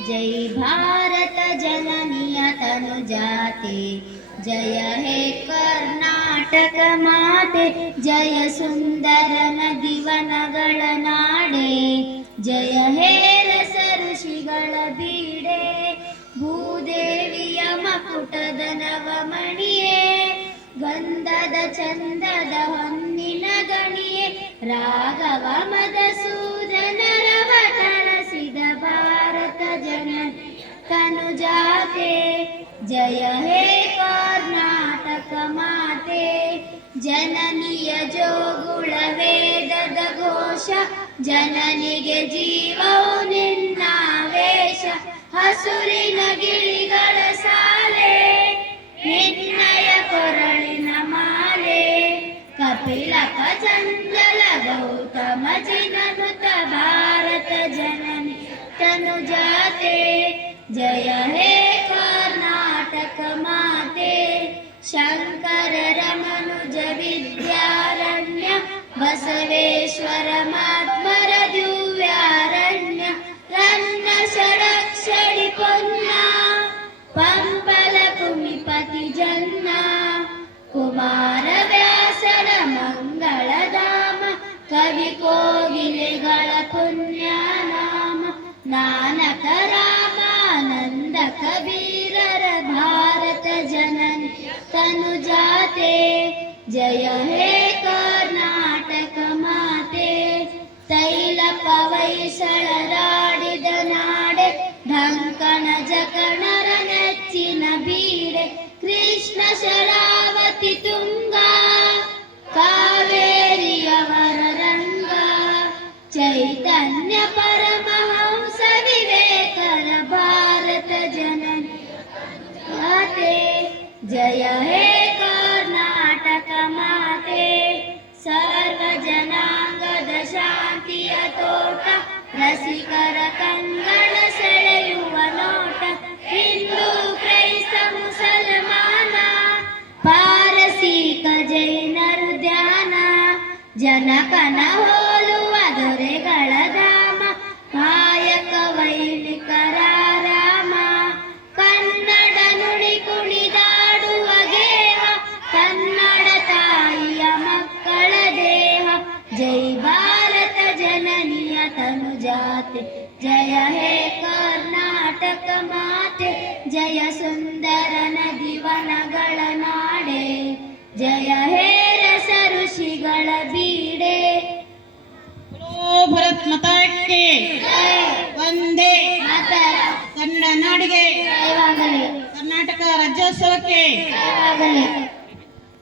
जय भारत जननीय तनुजाते जय हे कर्नाटक माते जय ಸುಂದರ ನದಿವನಗಳ ನಾಡೆ ಜಯ ಹೇ ರಸ ಋಷಿಗಳ ಬೀಡೆ ಭೂದೇವಿಯ ಮಕುಟದ ನವಮಣಿಯೇ ಗಂಧದ ಚಂದದ ಹೊನ್ನಿನ ಗಣಿಯೇ ರಾಘವ ಮದಸೂದನರವ ತನುಜಾತೆ ಜಯ ಹೇ ಕರ್ನಾಟಕ ಮಾತೆ ಜನನಿಯ ಜೋಗುಳ ವೇದದ ಘೋಷ ಜನನಿಗೆ ಜೀವವು ನಿನ್ನಾವೇಶ ಹಸುರಿನ ಗಿಳಿಗಳ ಸಾಲೆ ನಿನ್ನಯ ಕೊರಳಿನ ಮಾಲೆ ಕಪಿಲ ಪಚಂಜಲ ಗೌತಮ ಜಿನನುತ जय हे का नाटकमाते शङ्करमनुजविद्यारण्य बसवेश्वरमात्मर दुव्यारण्य कन्न षडक्षणि पुण्या पहुपलकुमिपतिजन्ना कुमार व्यासर मङ्गल दाम कविकोगिलिगळपुण्या नाम नानकरा जय हे कर्नाटकमाते तैलपवैषराडिदनाड ढङ्कण जकणर जकणरचिन बीडे कृष्ण शरावति तुङ्गा कावेर्यवररङ्ग चैतन्य परमहंस विवेकर भारत जन जय हे ರಸಿಕರ ಕಂಗಳ ಸೆಳೆಯುವ ನೋಟ. ಹಿಂದೂ ಕ್ರೈಸ್ತ ಮುಸಲ್ಮಾನ ಪಾರಸೀಕ ಜೈನರು ಧ್ಯಾನ. ಜನಕನ ಹೋಲುವ ದೊರೆಗಳ ಧಾಮ ತನುಜಾತೆ ಜಯ ಹೇ ಕರ್ನಾಟಕ ಮಾತೆ ಜಯ ಸುಂದರ ನದಿ ವನಗಳ ನಾಡೆ ಜಯ ಹೇ ರಸ ಋಷಿಗಳ ಬೀಡೆ बोलो भरत माता की ವಂದೇ ಮಾತರ ಕನ್ನಡ ನಾಡಿಗೆ ಜಯವಾಗಲಿ ಕರ್ನಾಟಕ ರಾಜ್ಯೋತ್ಸವಕ್ಕೆ ಜಯವಾಗಲಿ